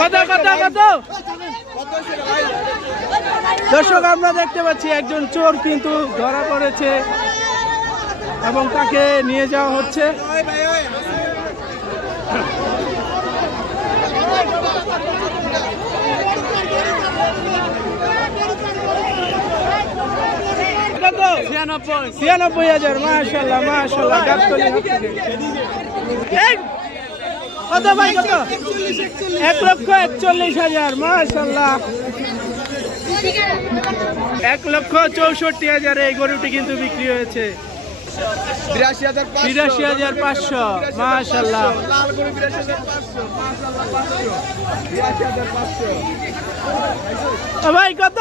কত কত কত দর্শক আমরা দেখতে পাচ্ছি একজন চোর কিন্তু ধরা পড়েছে এবং তাকে নিয়ে যাওয়া হচ্ছে। কত 96,000 মাশাআল্লাহ মাশাআল্লাহ গাবতলী কত ভাই কত 1,41,000 মাশাআল্লাহ 1,64,000 এই গরুটি কিন্তু বিক্রি হয়েছে। 82,500 মাশাআল্লাহ ভাই কত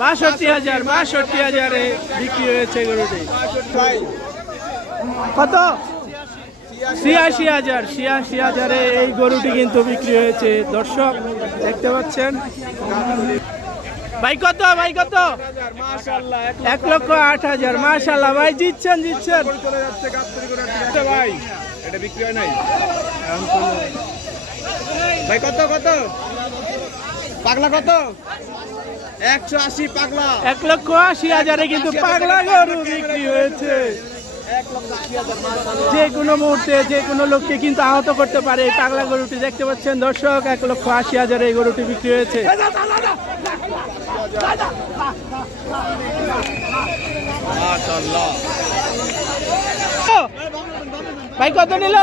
62,000 বিক্রি হয়েছে গরুটি। কত 86,000 এই গরুটি কিন্তু বিক্রি হয়েছে। দর্শক দেখতে পাচ্ছেন ভাই কত 1,08,000 মাশাআল্লাহ ভাই জিতছেন ভাই এটা বিক্রি হয় নাই ভাই কত পাগলা কত 180 পাগলা 1,80,000 কিন্তু পাগলা গরু বিক্রি হয়েছে। যে কোনো মুহূর্তে যে কোনো লোককে কিন্তু আহত করতে পারে এই পাগলা গরুটি দেখতে পাচ্ছেন দর্শক। 1,80,000 এই গরুটি বিক্রি হয়েছে। ভাই কত নিল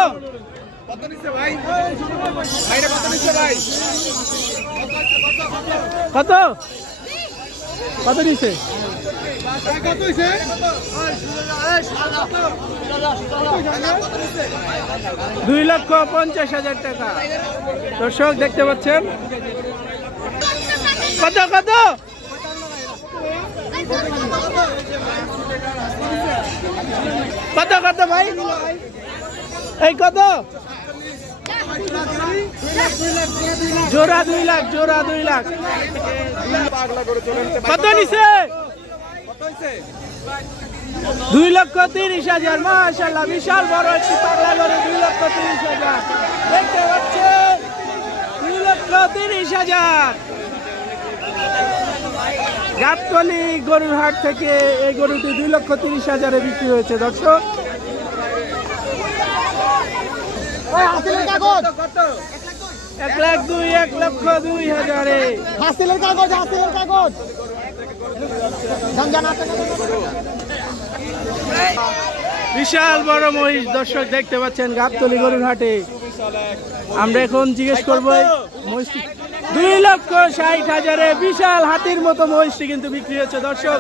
কত নিছে 2,50,000 টাকা। দর্শক দেখতে পাচ্ছেন কত ভাই এই কত জোড়া 2 লাখ কত নিছে 2,30,000 মাশাআল্লাহ বিশাল বড় একটি পাগলা গরু 2,30,000 দেখতে পাচ্ছেন 2,30,000 গাবতলী গরুর হাট থেকে এই গরুটি 2,30,000 বিক্রি হয়েছে। দর্শক 1,02,000 হাসিলের কাগজ বিশাল বড় মহিষ দর্শক দেখতে পাচ্ছেন গাবতলী গরুর হাটে। আমরা এখন জিজ্ঞেস করবো মহিষটি 2,60,000 বিশাল হাতির মতো মহিষটি কিন্তু বিক্রি হচ্ছে দর্শক।